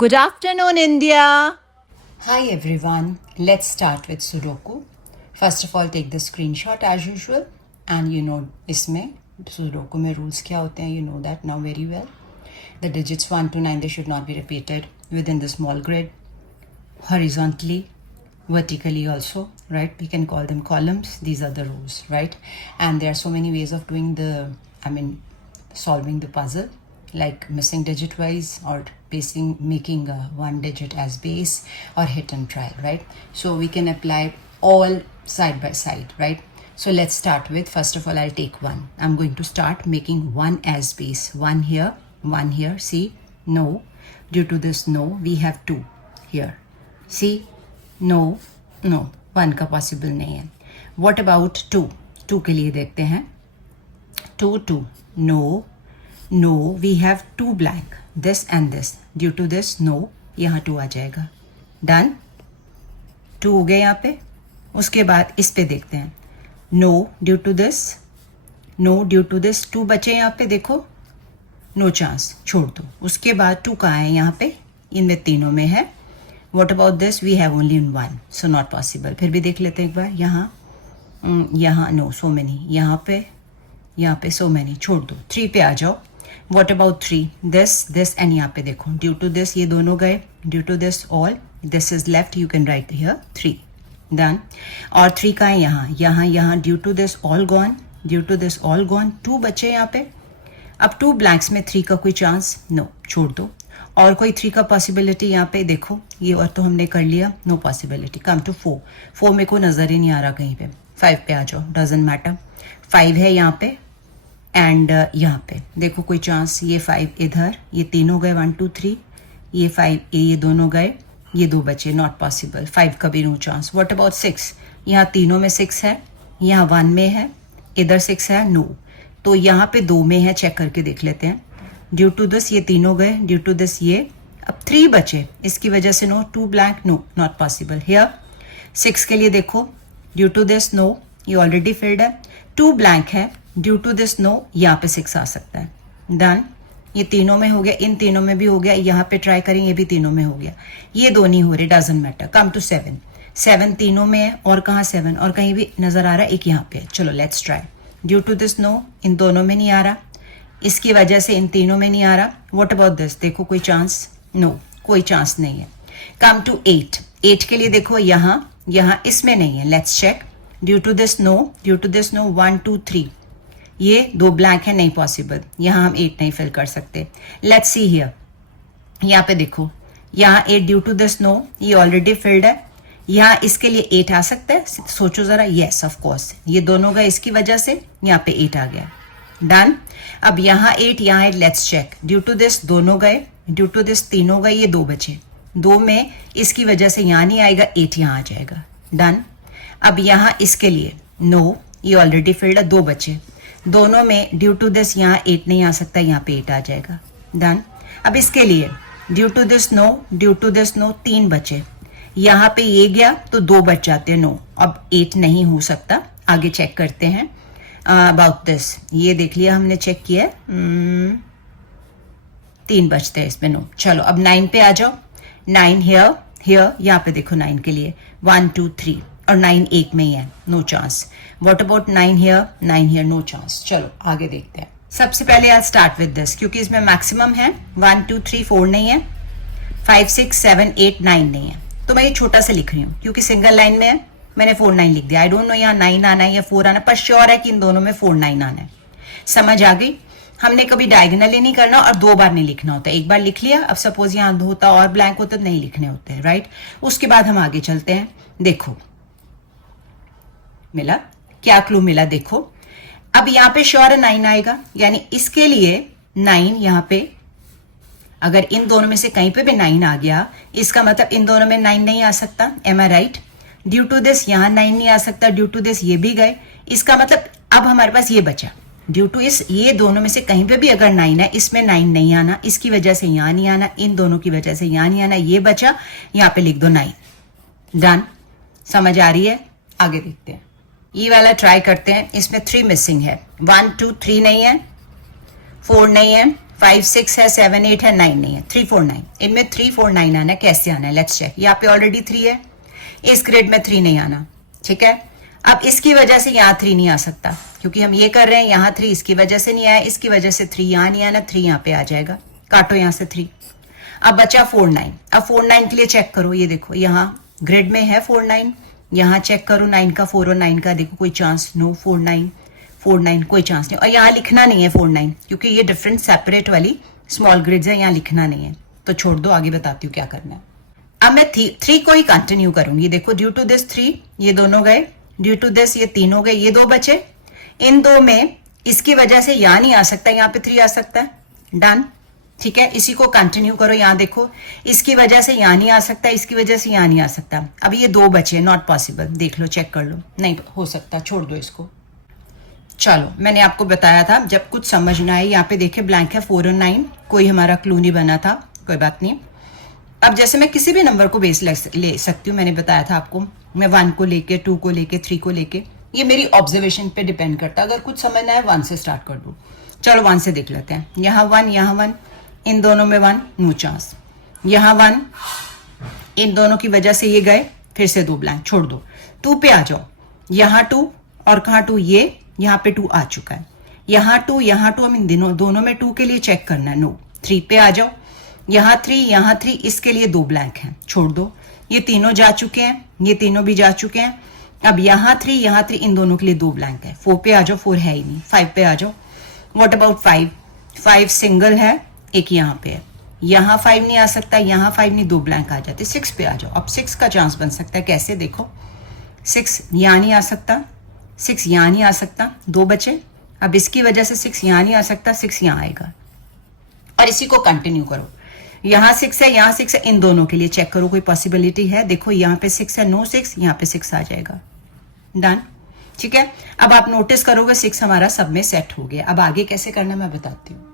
Good afternoon, India. Hi everyone, let's start with Sudoku. First of all, take the screenshot as usual, and इसमें Sudoku में rules क्या होते हैं, you know that now very well. The digits 1 to 9, they should not be repeated within the small grid, horizontally, vertically also, right? We can call them columns. These are the rules, right? And there are so many ways of doing solving the puzzle, like missing digit wise or making one digit as base or hit and try, right? So we can apply all side by side, right? So let's start with, first of all, I'll take 1. I'm going to start making 1 as base. 1 here, 1 here. See, no. Due to this no, we have 2 here. See, no, 1 का possible नहीं है. What about 2? 2 के लिए देखते हैं. 2, no, we have 2 blank, this and this. Due to this no, यहाँ 2 आ जाएगा. Done? 2 हो गए यहाँ पे. उसके बाद इस पे देखते हैं. No, due to this 2 बचे यहाँ पे, देखो. No chance, छोड़ दो. उसके बाद 2 कहाँ है यहाँ पे? इनमें तीनों में है. What about this? We have only 1, so not possible. फिर भी देख लेते हैं एक बार. यहाँ no, so many. यहाँ पे so many. छोड़ दो. 3 पे आ जाओ. What about 3? This and यहाँ पे देखो. Due to this ये दोनों गए. Due to this all. This is left. You can write here 3. Done. और 3 का है यहाँ. Due to this all gone. 2 बचे यहाँ पे. अब 2 blanks में 3 का कोई चांस? नो, छोड़ दो. और कोई 3 का पॉसिबिलिटी यहाँ पे देखो. ये और तो हमने कर लिया. No possibility. Come to 4. 4 में को नज़र ही नहीं आ रहा कहीं पे. 5 पे आ जाओ. Doesn't matter. 5 है यहाँ पे एंड यहाँ पे देखो कोई चांस. ये 5 इधर, ये तीनों गए. 1 2 3. ये 5 ये दोनों गए. ये 2 बचे. Not possible. 5 का भी नो चांस. What about 6? यहाँ तीनों में 6 है. यहाँ 1 में है. इधर 6 है. नो. तो यहाँ पे 2 में है. चेक करके देख लेते हैं. ड्यू टू दिस ये तीनों गए. ड्यू टू दिस ये. अब 3 बचे. इसकी वजह से no. 2 blank. No, not possible. Here 6 के लिए देखो. ड्यू टू दिस नो, ये ऑलरेडी फिल्ड है. 2 ब्लैंक है. ड्यू टू दिस नो, यहाँ पे 6 आ सकता है. डन. ये तीनों में हो गया. इन तीनों में भी हो गया. यहाँ पे ट्राई करें. ये भी तीनों में हो गया. ये 2 नहीं हो रहे. Doesn't matter. Come to 7. 7 तीनों में है. और कहाँ 7? और कहीं भी नजर आ रहा है? एक यहाँ पे. चलो let's try. Due to this no, इन दोनों में नहीं आ रहा. इसकी वजह से इन तीनों में नहीं आ रहा. What about this? देखो कोई चांस? नो, कोई चांस नहीं है. Come to 8. 8 के लिए देखो. यहाँ इसमें नहीं है. Let's check. Due to this no. 1 2 3. ये 2 ब्लैंक है. नहीं पॉसिबल. यहाँ हम 8 नहीं फिल कर सकते. Let's see here. यहाँ पे देखो. यहाँ 8. ड्यू टू दिस नो, ये ऑलरेडी फिल्ड है. यहाँ इसके लिए 8 आ सकता है. सोचो जरा. Yes of course. ये दोनों गए इसकी वजह से. यहाँ पे 8 आ गया. डन. अब यहाँ 8, यहाँ 8. Let's check. Due to this दोनों गए. ड्यू टू दिस तीनों गए. ये 2 बचे. 2 में इसकी वजह से यहाँ नहीं आएगा. 8 यहाँ आ जाएगा. डन. अब यहाँ इसके लिए नो, ये ऑलरेडी फिल्ड है. 2 बचे. दोनों में ड्यू टू दिस यहाँ 8 नहीं आ सकता. यहाँ पे 8 आ जाएगा. डन. अब इसके लिए ड्यू टू दिस नो, 3 बचे. यहाँ पे ये गया तो 2 बच जाते हैं. नो, अब 8 नहीं हो सकता. आगे चेक करते हैं. अबाउट दिस ये देख लिया हमने, चेक किया. 3 बचते हैं इसमें. नो. चलो अब 9 पे आ जाओ. 9 हियर यहाँ पे देखो. 9 के लिए 1 2 3 और 9 एक में ही है. No chance. What about 9 here? No chance. चलो आगे देखते हैं. सबसे पहले आज स्टार्ट विद दिस, क्योंकि इसमें मैक्सिमम है. 1 2 3 4 नहीं है. 5 6 7 8 9 नहीं है. तो मैं ये छोटा सा लिख रही हूँ क्योंकि सिंगल लाइन में है. मैंने 4 9 लिख दिया. आई डोंट नो यहाँ 9 आना है या 4 आना है, पर श्योर है कि इन दोनों में 4 9 आना है. समझ आ गई? हमने कभी डायगोनली नहीं करना और 2 बार नहीं लिखना होता. एक बार लिख लिया. अब सपोज यहाँ होता और ब्लैंक होता तो नहीं लिखने होते. राइट. उसके बाद हम आगे चलते हैं. देखो मिला क्या क्लू मिला. देखो अब यहाँ पे श्योर 9 आएगा, यानी इसके लिए 9 यहाँ पे. अगर इन दोनों में से कहीं पे भी 9 आ गया, इसका मतलब इन दोनों में 9 नहीं आ सकता. Am I right? Due to this यहाँ 9 नहीं आ सकता. ड्यू टू दिस ये भी गए. इसका मतलब अब हमारे पास ये बचा. ड्यू टू इस ये दोनों में से कहीं पे भी अगर 9 है, इसमें 9 नहीं आना. इसकी वजह से यहाँ नहीं आना. इन दोनों की वजह से यहाँ नहीं आना. ये बचा. यहाँ पे लिख दो 9. डन. समझ आ रही है? आगे देखते हैं. ये वाला ट्राई करते हैं. इसमें 3 मिसिंग है. 1 2 3 नहीं है. 4 नहीं है. 5 6 है, 7 8 है, 9 नहीं है, 3 4 9। इनमें 3 4 9 आना है, कैसे आना है लेट्स चेक। यहाँ पे ऑलरेडी 3 है, इस ग्रिड में 3 नहीं आना, ठीक है। अब इसकी वजह से यहाँ 3 नहीं आ सकता, क्योंकि हम ये कर रहे हैं, यहाँ 3 इसकी वजह से नहीं आया, इसकी वजह से 3 यहाँ नहीं आना, 3 यहाँ पे आ जाएगा, काटो यहाँ से 3। अब बचा 4 9। अब 4 9 के लिए चेक करो, ये देखो यहाँ ग्रिड में है 4 9, यहाँ चेक करो 9 का, 4 और 9 का, देखो कोई चांस, नो 4 9 4 9 कोई चांस नहीं। और यहाँ लिखना नहीं है 4 9, क्योंकि ये डिफरेंट सेपरेट वाली स्मॉल ग्रिड्स है, यहाँ लिखना नहीं है, तो छोड़ दो, आगे बताती हूँ क्या करना है। अब मैं 3 को ही कंटिन्यू करूंगी, देखो ड्यू टू दिस 3 ये दोनों गए, ड्यू टू दिस ये 3 हो गए, ये 2 बचे, इन 2 में इसकी वजह से यहाँ नहीं आ सकता, यहाँ पे 3 आ सकता है, डन, ठीक है। इसी को कंटिन्यू करो, यहाँ देखो इसकी वजह से यहाँ नहीं आ सकता, इसकी वजह से यहाँ नहीं आ सकता। अब ये 2 बचे, नॉट पॉसिबल, देख लो, चेक कर लो, नहीं हो सकता, छोड़ दो इसको। चलो मैंने आपको बताया था जब कुछ समझ ना आए, यहाँ पे देखे ब्लैंक है 4 और 9, कोई हमारा क्लू नहीं बना था, कोई बात नहीं। अब जैसे मैं किसी भी नंबर को बेस ले सकती हूँ, मैंने बताया था आपको, मैं 1 को लेके, 2 को लेके, 3 को लेके, ये मेरी ऑब्जर्वेशन पे डिपेंड करता है। अगर कुछ समझ ना आए 1 से स्टार्ट कर दो। चलो 1 से देख लेते हैं, यहाँ 1 यहाँ 1, इन दोनों में 1, नो चांस, यहाँ 1, इन दोनों की वजह से ये गए, फिर से 2 ब्लैंक, छोड़ दो। 2 पे आ जाओ, यहाँ 2 और कहाँ 2, ये यहाँ पे 2 आ चुका है, यहाँ 2 यहाँ 2, हम इन दोनों में 2 के लिए चेक करना है, नो। 3 पे आ जाओ, यहाँ 3 यहाँ 3, इसके लिए 2 ब्लैंक हैं, छोड़ दो। ये तीनों जा चुके हैं, ये तीनों भी जा चुके हैं। अब यहाँ 3 यहाँ 3, इन दोनों के लिए 2 ब्लैंक है। 4 पे आ जाओ, 4 है ही नहीं। 5 पे आ जाओ, व्हाट अबाउट 5, 5 सिंगल है, एक यहाँ पे है, यहाँ 5 नहीं आ सकता, यहाँ 5 नहीं, 2 ब्लैंक आ जाते। 6 पे आ जाओ, अब 6 का चांस बन सकता है, कैसे देखो, 6 यहाँ नहीं आ सकता, 6 यहाँ नहीं आ सकता, 2 बचे। अब इसकी वजह से 6 यहाँ नहीं आ सकता, 6 यहाँ आएगा, और इसी को कंटिन्यू करो। यहाँ 6 है, यहाँ 6 है, इन दोनों के लिए चेक करो कोई पॉसिबिलिटी है, देखो यहाँ पे 6 है, नो 6, यहाँ पे 6 आ जाएगा, डन, ठीक है। अब आप नोटिस करोगे 6 हमारा सब में सेट हो गया। अब आगे कैसे करना मैं बताती हूँ।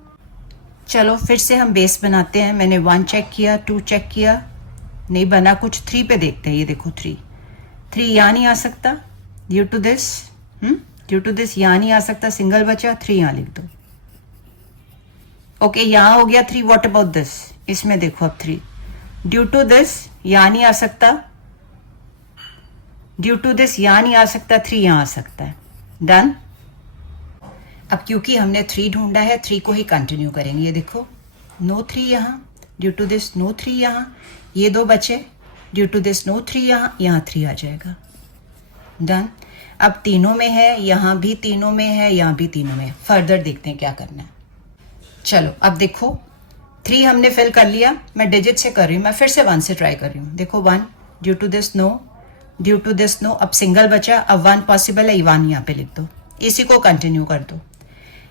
चलो फिर से हम बेस बनाते हैं। मैंने 1 चेक किया, 2 चेक किया, नहीं बना कुछ, 3 पे देखते हैं। ये देखो 3 यहाँ नहीं आ सकता, ड्यू टू दिस यहाँ नहीं आ सकता, सिंगल बचा, 3 यहाँ लिख दो। ओके यहाँ हो गया 3, व्हाट अबाउट दिस, इसमें देखो अब 3, ड्यू टू दिस यहाँ नहीं आ सकता, ड्यू टू दिस यहाँ नहीं आ सकता, 3 यहाँ आ सकता है, डन। अब क्योंकि हमने 3 ढूंढा है, 3 को ही कंटिन्यू करेंगे। ये देखो नो 3 यहाँ, ड्यू टू दिस नो 3 यहाँ, ये 2 बचे, ड्यू टू दिस नो 3 यहाँ 3 आ जाएगा, डन। अब तीनों में है, यहाँ भी तीनों में है, यहाँ भी तीनों में है। फर्दर देखते हैं क्या करना है। चलो अब देखो 3 हमने फिल कर लिया, मैं डिजिट से कर रही हूँ, मैं फिर से 1 से ट्राई कर रही हूँ। देखो 1, due to this no, due to this no, अब सिंगल बचा, अब 1 पॉसिबल है, 1 यहाँ पे लिख दो, इसी को कंटिन्यू कर दो।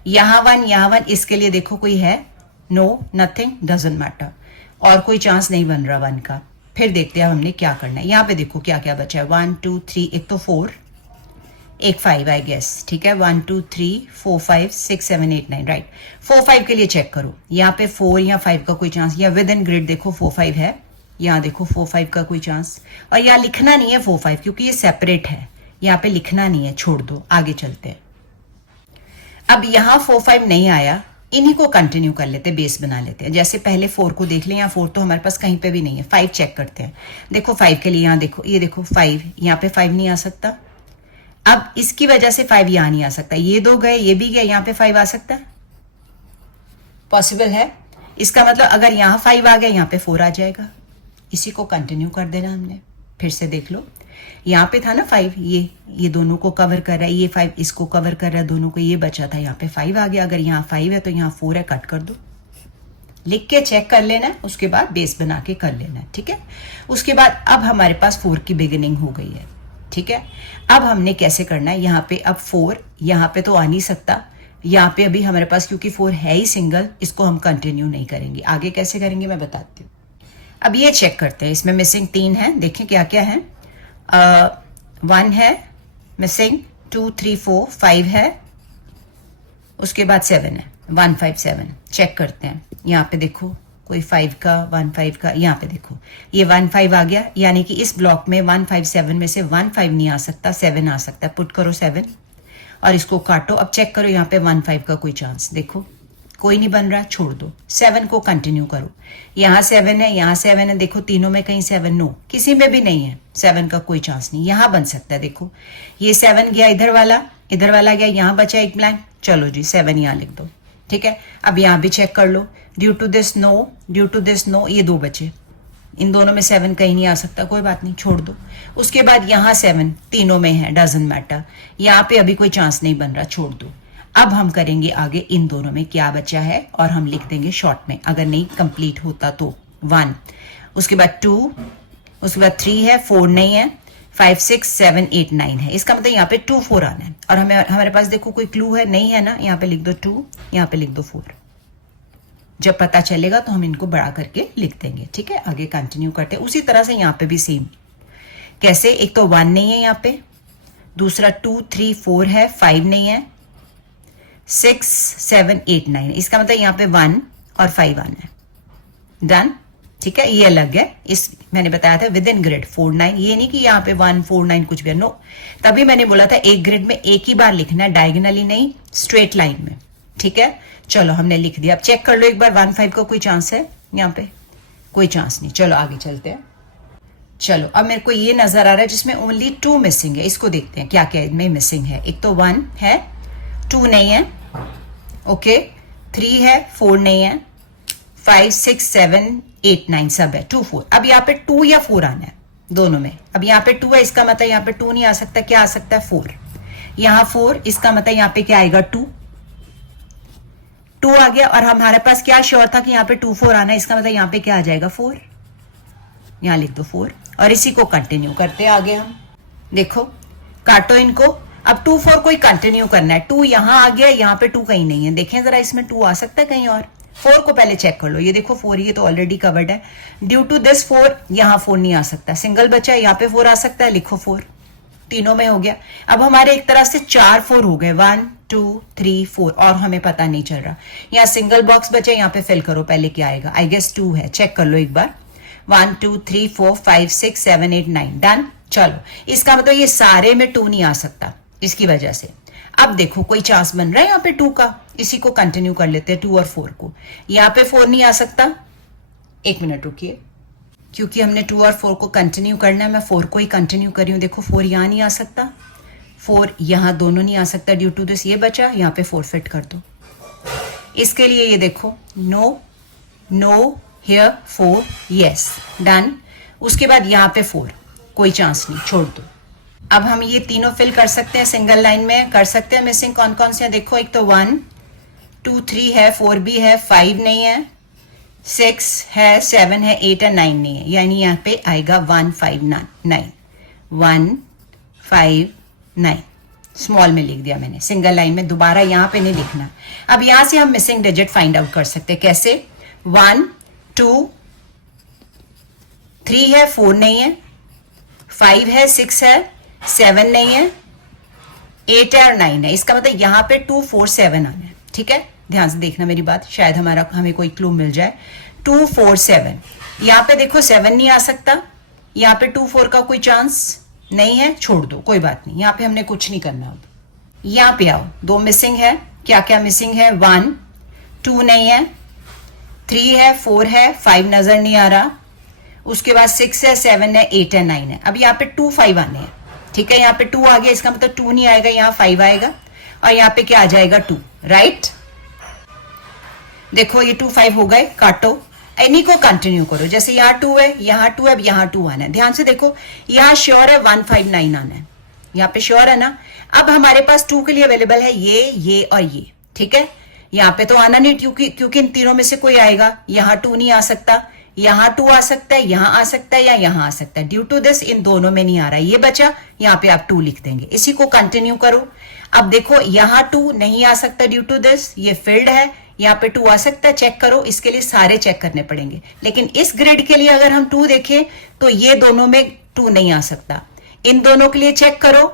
यहाँ 1, इसके लिए देखो कोई है, नो, नथिंग, डजंट मैटर, और कोई चांस नहीं बन रहा 1 का। फिर देखते हैं हमने क्या करना है। यहाँ पे देखो क्या क्या बचा है, 1 2 3, एक तो 4, एक 5 आई गेस, ठीक है, 1 2 3 4 5 6 7 8 9, राइट। 4 5 के लिए चेक करो, यहाँ पे 4 या 5 का कोई चांस, या विद इन ग्रिड देखो 4 5 है, यहाँ देखो 4 5 का कोई चांस, और यहाँ लिखना नहीं है 4 5, क्योंकि ये सेपरेट है, यहाँ पे लिखना नहीं है, छोड़ दो, आगे चलते हैं। अब यहाँ 4 5 नहीं आया, इन्हीं को कंटिन्यू कर लेते, बेस बना लेते हैं। जैसे पहले 4 को देख लें, यहाँ 4 तो हमारे पास कहीं पे भी नहीं है। 5 चेक करते हैं, देखो 5 के लिए यहाँ देखो, ये देखो 5, यहाँ पे 5 नहीं आ सकता, अब इसकी वजह से 5 यहाँ नहीं आ सकता, ये 2 गए, ये भी गए, यहाँ पे 5 आ सकता है, पॉसिबल है। इसका मतलब अगर यहाँ 5 आ गया, यहाँ पे 4 आ जाएगा, इसी को कंटिन्यू कर देना हमने। फिर से देख लो, यहाँ पे था ना 5, ये दोनों को कवर कर रहा है, ये 5 इसको कवर कर रहा है, दोनों को, ये बचा था, यहाँ पे 5 आ गया। अगर यहाँ 5 है तो यहाँ 4 है, कट कर दो, लिख के चेक कर लेना है, उसके बाद बेस बना के कर लेना है, ठीक है। उसके बाद अब हमारे पास 4 की बिगिनिंग हो गई है, ठीक है। अब हमने कैसे करना है, यहाँ पे अब 4, यहाँ पे तो आ नहीं सकता, यहाँ पे अभी हमारे पास क्योंकि 4 है ही सिंगल, इसको हम कंटिन्यू नहीं करेंगे। आगे कैसे करेंगे मैं बताती हूँ। अब ये चेक करते हैं, इसमें मिसिंग 3 है, देखें क्या क्या है। 1 है मिसिंग, 2 3 4 5 है, उसके बाद 7 है, 1 5 7। चेक करते हैं, यहाँ पे देखो कोई 5 का, 1 5 का, यहाँ पे देखो ये 1 5 आ गया, यानी कि इस ब्लॉक में 1 5 7 में से 1 5 नहीं आ सकता, 7 आ सकता है। पुट करो 7 और इसको काटो। अब चेक करो यहाँ पे 1 5 का कोई चांस, देखो कोई नहीं बन रहा, छोड़ दो। 7 को कंटिन्यू करो, यहाँ 7 है, यहाँ 7 है, देखो तीनों में कहीं 7 नो, किसी में भी नहीं है 7 का कोई चांस नहीं। यहाँ बन सकता है, देखो ये 7 गया इधर वाला गया, यहाँ बचा एक ब्लैंक, चलो जी 7 यहाँ लिख दो, ठीक है। अब यहाँ भी चेक कर लो, ड्यू टू दिस नो, ये 2 बचे, इन दोनों में 7 कहीं नहीं आ सकता, कोई बात नहीं, छोड़ दो। उसके बाद यहाँ 7 तीनों में है, डजंट मैटर, यहाँ पे अभी कोई चांस नहीं बन रहा, छोड़ दो। अब हम करेंगे आगे इन दोनों में क्या बचा है और हम लिख देंगे शॉर्ट में, अगर नहीं कंप्लीट होता तो 1, उसके बाद 2, उसके बाद 3 है, 4 नहीं है, 5 6 7 8 9 है। इसका मतलब यहाँ पे 2 4 आना है। और हमारे पास देखो कोई क्लू है, नहीं है ना, यहाँ पे लिख दो 2, यहाँ पे लिख दो 4। जब पता चलेगा तो हम इनको बड़ा करके लिख देंगे, ठीक है। आगे कंटिन्यू करते हैं उसी तरह से, यहाँ पे भी सेम। कैसे? एक तो 1 नहीं है यहाँ पे, दूसरा 2 3 4 है, 5 नहीं है, 6 7 8 9 है। इसका मतलब यहाँ पे 1 और 5 आना है। डन, ठीक है। ये अलग है, इस मैंने बताया था विद इन ग्रिड 4 9, ये नहीं कि यहाँ पे 1 4 9 कुछ भी, नो। तभी मैंने बोला था एक ग्रिड में एक ही बार लिखना है, डायगोनली नहीं, स्ट्रेट लाइन में, ठीक है। चलो हमने लिख दिया। अब चेक कर लो एक बार, 1 5 का कोई चांस है यहाँ पे? कोई चांस नहीं। चलो आगे चलते हैं। चलो अब मेरे को ये नजर आ रहा है जिसमें ओनली 2 मिसिंग है, इसको देखते हैं क्या क्या इनमें मिसिंग है। एक तो 1 है, 2 नहीं है, ओके, 3 है, 4 नहीं है, 5 6 7 8 9 सब है, 2 4। अब यहाँ पे 2 या 4 आना है दोनों में। अब यहाँ पे 2 है, इसका मतलब यहाँ पे 2 नहीं आ सकता, क्या आ सकता है 4। यहाँ 4, इसका मतलब यहाँ पे क्या आएगा 2 आ गया। और हमारे पास क्या श्योर था कि यहाँ पे 2 4 आना है, इसका मतलब यहाँ पे क्या आ जाएगा 4, यहाँ लिख दो 4। और इसी को कंटिन्यू करते हैं आगे हम। देखो काटो इनको। अब 2 4 को ही कंटिन्यू करना है। 2 यहाँ आ गया, यहाँ पे 2 कहीं नहीं है, देखें जरा इसमें 2 आ सकता है कहीं और। 4 को पहले चेक कर लो, ये देखो 4, ये तो ऑलरेडी कवर्ड है। ड्यू टू दिस 4, यहाँ 4 नहीं आ सकता, सिंगल बचा है, यहाँ पे 4 आ सकता है, लिखो 4, तीनों में हो गया। अब हमारे एक तरह से 4 4 हो गए, 1 2 3 4, और हमें पता नहीं चल रहा। यहाँ सिंगल बॉक्स बचे, यहाँ पे फिल करो, पहले क्या आएगा, आई गेस 2 है, चेक कर लो एक बार। 1 2 3 4 5 6 7 8 9, डन। चलो इसका मतलब ये सारे में 2 नहीं आ सकता इसकी वजह से। अब देखो कोई चांस बन रहा है यहाँ पे 2 का, इसी को कंटिन्यू कर लेते हैं 2 और 4 को। यहाँ पे 4 नहीं आ सकता, एक मिनट रुकिए, क्योंकि हमने 2 और 4 को कंटिन्यू करना है, मैं 4 को ही कंटिन्यू कर रही हूँ। देखो 4 यहाँ नहीं आ सकता, 4 यहाँ दोनों नहीं आ सकता, ड्यू टू दिस ये बचा, यहाँ पे 4 फिट कर दो। इसके लिए ये देखो no no here 4, yes, done. उसके बाद यहाँ पे 4, कोई चांस नहीं, छोड़ दो। अब हम ये तीनों फिल कर सकते हैं, सिंगल लाइन में कर सकते हैं। मिसिंग कौन कौन से हैं देखो, एक तो 1 2 3 है, 4 भी है, 5 नहीं है, 6 है, 7 है, 8 है, 9 नहीं है, यानी यहाँ पे आएगा 1 5 9 1 5 9, स्मॉल में लिख दिया मैंने, सिंगल लाइन में, दोबारा यहाँ पे नहीं लिखना। अब यहाँ से हम मिसिंग डिजिट फाइंड आउट कर सकते हैं, कैसे? 1 2 3 है, 4 नहीं है, 5 है, 6 है, 7 नहीं है, 8 है और 9 है। इसका मतलब यहाँ पे 2 4 7 आना है, ठीक है। ध्यान से देखना मेरी बात, शायद हमें कोई क्लू मिल जाए। 2 4 7, यहाँ पे देखो 7 नहीं आ सकता, यहाँ पे 2 4 का कोई चांस नहीं है, छोड़ दो, कोई बात नहीं, यहाँ पे हमने कुछ नहीं करना। अब यहाँ पे आओ, 2 मिसिंग है, क्या क्या मिसिंग है? 1 2 नहीं है, 3 है, 4 है, 5 नजर नहीं आ रहा, उसके बाद 6 है, 7 है, 8 है, 9 है। अब यहाँ पे 2 5 आने हैं, ठीक है। यहाँ पे 2 आ गया, इसका मतलब 2 नहीं आएगा, यहाँ 5 आएगा, और यहाँ पे क्या आ जाएगा 2, राइट। देखो ये 2 5 हो गए, काटो, इन्हीं को कंटिन्यू करो। जैसे यहाँ 2 है, यहाँ 2 है, अब यहाँ 2 आना है। ध्यान से देखो, यहाँ श्योर है 1 5 9 आना है, यहाँ पे श्योर है ना। अब हमारे पास 2 के लिए अवेलेबल है ये और ये, ठीक है। यहाँ पे तो आना नहीं, क्योंकि इन तीनों में से कोई आएगा। यहाँ 2 नहीं आ सकता, यहाँ 2 आ सकता है, यहाँ आ सकता है, या यहाँ आ सकता है। ड्यू टू दिस इन दोनों में नहीं आ रहा, ये बचा, यहाँ पे आप 2 लिख देंगे। इसी को कंटिन्यू करो। अब देखो यहाँ 2 नहीं आ सकता, ड्यू टू दिस ये फील्ड है, यहाँ पे 2 आ सकता है, चेक करो। इसके लिए सारे चेक करने पड़ेंगे, लेकिन इस ग्रिड के लिए अगर हम 2 देखें तो ये दोनों में 2 नहीं आ सकता। इन दोनों के लिए चेक करो,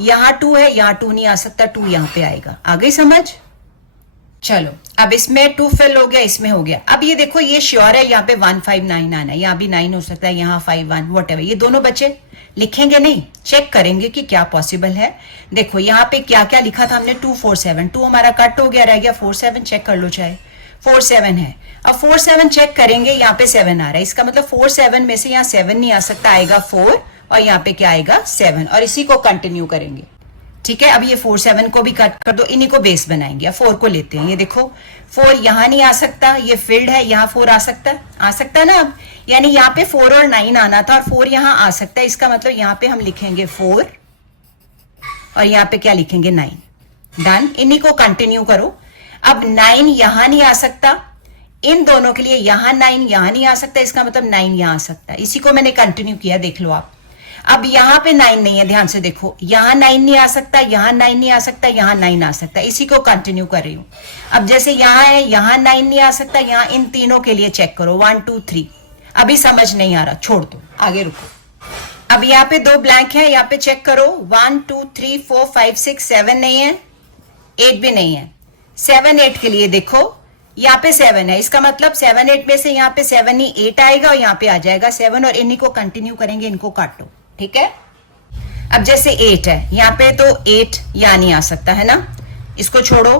यहाँ 2 है, यहाँ 2 नहीं आ सकता, 2 यहाँ पे आएगा। आ गई समझ? चलो अब इसमें 2 फिल हो गया, इसमें हो गया। अब ये देखो, ये श्योर है यहाँ पे 1 5 9 आना है, यहाँ भी 9 हो सकता है, यहाँ 5 1 व्हाटएवर। ये दोनों बचे, लिखेंगे नहीं, चेक करेंगे कि क्या पॉसिबल है। देखो यहाँ पे क्या क्या लिखा था हमने, 2 4 7, 2 हमारा कट हो गया, रह गया 4 7, चेक कर लो चाहे। 4 7 है। अब 4 7 चेक करेंगे, यहाँ पे 7 आ रहा है, इसका मतलब 4 7 में से यहाँ 7 नहीं आ सकता, आएगा 4 और यहाँ पे क्या आएगा 7, और इसी को कंटिन्यू करेंगे। ठीक है, अब ये 4 7 को भी कट कर दो, इन्हीं को बेस बनाएंगे। अब 4 को लेते हैं, ये देखो 4 यहाँ नहीं आ सकता, ये फील्ड है, यहाँ 4 आ सकता है, आ सकता है ना। अब यानी यहाँ पे 4 और 9 आना था और 4 यहाँ आ सकता है, इसका मतलब यहाँ पे हम लिखेंगे 4 और यहाँ पे क्या लिखेंगे 9। डन, इन्हीं को कंटिन्यू करो। अब 9 यहां नहीं आ सकता, इन दोनों के लिए यहां 9 यहां नहीं आ सकता, इसका मतलब 9 यहां आ सकता है, इसी को मैंने कंटिन्यू किया, देख लो आप। अब यहां पे 9 नहीं है, ध्यान से देखो, यहां 9 नहीं आ सकता, यहां 9 नहीं आ सकता, यहां 9 आ सकता, इसी को कंटिन्यू कर रही हूं। अब जैसे यहां है, यहां 9 नहीं आ सकता, यहां इन तीनों के लिए चेक करो 1 2 3। अभी समझ नहीं आ रहा, छोड़ दो, आगे रुको। अब यहाँ पे 2 ब्लैंक है, यहाँ पे चेक करो 1 2 3 4 5 6 7 नहीं है, 8 भी नहीं है। 7 8 के लिए देखो, यहाँ पे 7 है, इसका मतलब 7 8 में से यहाँ पे 7 नहीं 8 आएगा और यहाँ पे आ जाएगा 7, और इन्हीं को कंटिन्यू करेंगे, इनको काटो। ठीक है, अब जैसे 8 है, यहाँ पे तो 8 यहाँ नहीं आ सकता है ना, इसको छोड़ो।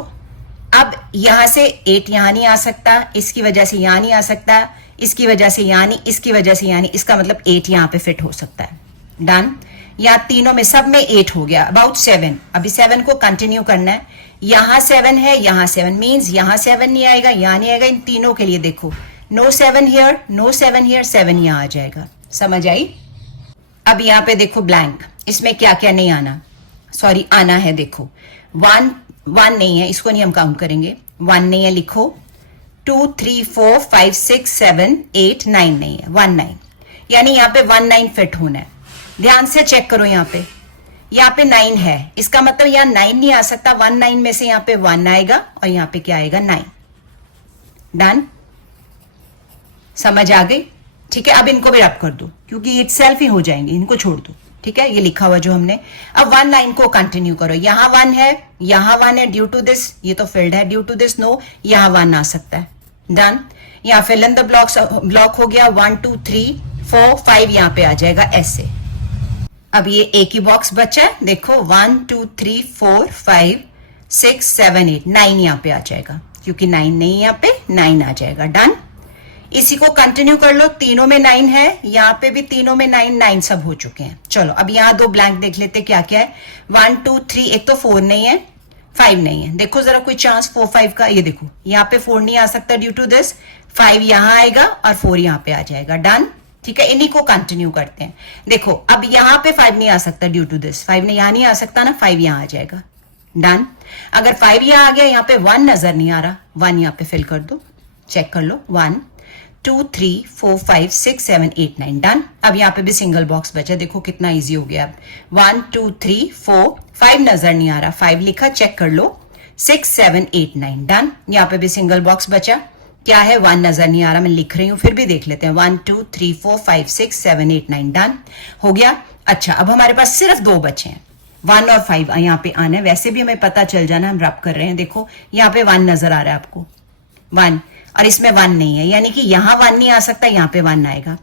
अब यहां से 8 यहां नहीं आ सकता, इसकी वजह से यहां नहीं आ सकता, इसकी वजह से यहां नहीं, इसकी वजह से यहां नहीं, इसका मतलब 8 यहां पे फिट हो सकता है। डन, यहाँ तीनों में सब में 8 हो गया, अबाउट 7। अभी 7 को कंटिन्यू करना है, यहां 7 है, यहां 7 मीन्स यहां 7 नहीं आएगा, यहां नहीं आएगा, इन तीनों के लिए देखो नो 7 हियर, नो 7 हियर, 7 यहां आ जाएगा। समझ आई? अब यहाँ पे देखो ब्लैंक, इसमें क्या क्या नहीं आना, सॉरी आना है, देखो 1 नहीं है, इसको नहीं हम काउंट करेंगे, 1 नहीं है, लिखो 2 3 4 5 6 7 8 9 नहीं है, 1 9, यानी यहाँ पे 1 9 फिट होना है। ध्यान से चेक करो, यहाँ पे 9 है, इसका मतलब यहाँ 9 नहीं आ सकता, 1 9 में से यहाँ पे 1 आएगा और यहाँ पे क्या आएगा 9। डन, समझ आ गई? ठीक है, अब इनको भी रब कर दो क्योंकि इटसेल्फ ही हो जाएंगे, इनको छोड़ दो। ठीक है, ये लिखा हुआ जो हमने, अब 1 लाइन को कंटिन्यू करो, यहां 1 है, यहां 1 है, ड्यू टू दिस, ये तो फील्ड है, ड्यू टू दिस नो, यहां 1 आ सकता है। डन, यहाँ फिल इन द ब्लॉक हो गया, 1 2 3 4 5 यहाँ पे आ जाएगा ऐसे। अब ये एक ही बॉक्स बचा है, देखो 1 2 3 4 5 6 7 8 9 यहाँ पे आ जाएगा, क्योंकि 9 नहीं, यहाँ पे 9 आ जाएगा। डन, इसी को कंटिन्यू कर लो, तीनों में 9 है, यहाँ पे भी तीनों में 9 9 सब हो चुके हैं। चलो अब यहाँ 2 ब्लैंक देख लेते क्या क्या है, 1 2 3, एक तो 4 नहीं है, 5 नहीं है, देखो जरा कोई चांस 4 5 का, ये देखो यहाँ पे 4 नहीं आ सकता ड्यू टू दिस, 5 यहाँ आएगा और 4 यहाँ पे आ जाएगा। डन, ठीक है, इन्हीं को कंटिन्यू करते हैं। देखो अब यहाँ पे 5 नहीं आ सकता ड्यू टू दिस, 5 ने यहाँ नहीं आ सकता ना, 5 यहाँ आ जाएगा। डन, अगर 5 यहाँ आ गया, यहाँ पे 1 नजर नहीं आ रहा, 1 यहाँ पे फिल कर दो, चेक कर लो, 1 2 3 4 5 6 7 8 9। डन, अब यहाँ पे भी सिंगल बॉक्स बचा, देखो कितना इजी हो गया। अब 1 2 3 4 5 नजर नहीं आ रहा, 5 लिखा, चेक कर लो, 6 7 8 9। डन, यहाँ पे भी सिंगल बॉक्स बचा, क्या है 1 नजर नहीं आ रहा, मैं लिख रही हूँ फिर भी देख लेते हैं, 1 2 3 4 5 6 7 8 9। डन हो गया। अच्छा, अब हमारे पास सिर्फ 2 बचे हैं, 1 और 5 यहाँ पे आना है, वैसे भी हमें पता चल जाना हम रब कर रहे हैं। देखो यहाँ पे 1 नजर आ रहा है आपको, 1, और इसमें 1 नहीं है, यानी कि यहां 1 नहीं आ सकता, यहाँ पे 1 आएगा,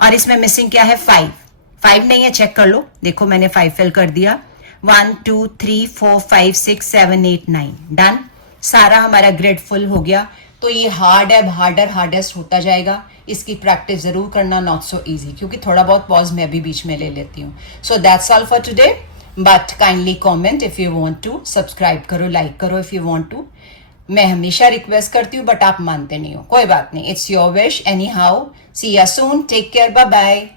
और इसमें मिसिंग क्या है 5 नहीं है, चेक कर लो, देखो मैंने 5 फिल कर दिया, 1 2 3 4 5 6 7 8 9। डन, सारा हमारा ग्रिड फुल हो गया। तो ये हार्ड है, हार्डेस्ट होता जाएगा, इसकी प्रैक्टिस जरूर करना, नॉट सो इजी, क्योंकि थोड़ा बहुत पॉज मैं भी बीच में ले लेती हूँ। So that's all for today, but kindly comment if you want to, subscribe करो, लाइक करो इफ यू वांट टू। मैं हमेशा रिक्वेस्ट करती हूँ बट आप मानते नहीं हो, कोई बात नहीं, it's your wish anyhow. See ya soon, take care, bye bye.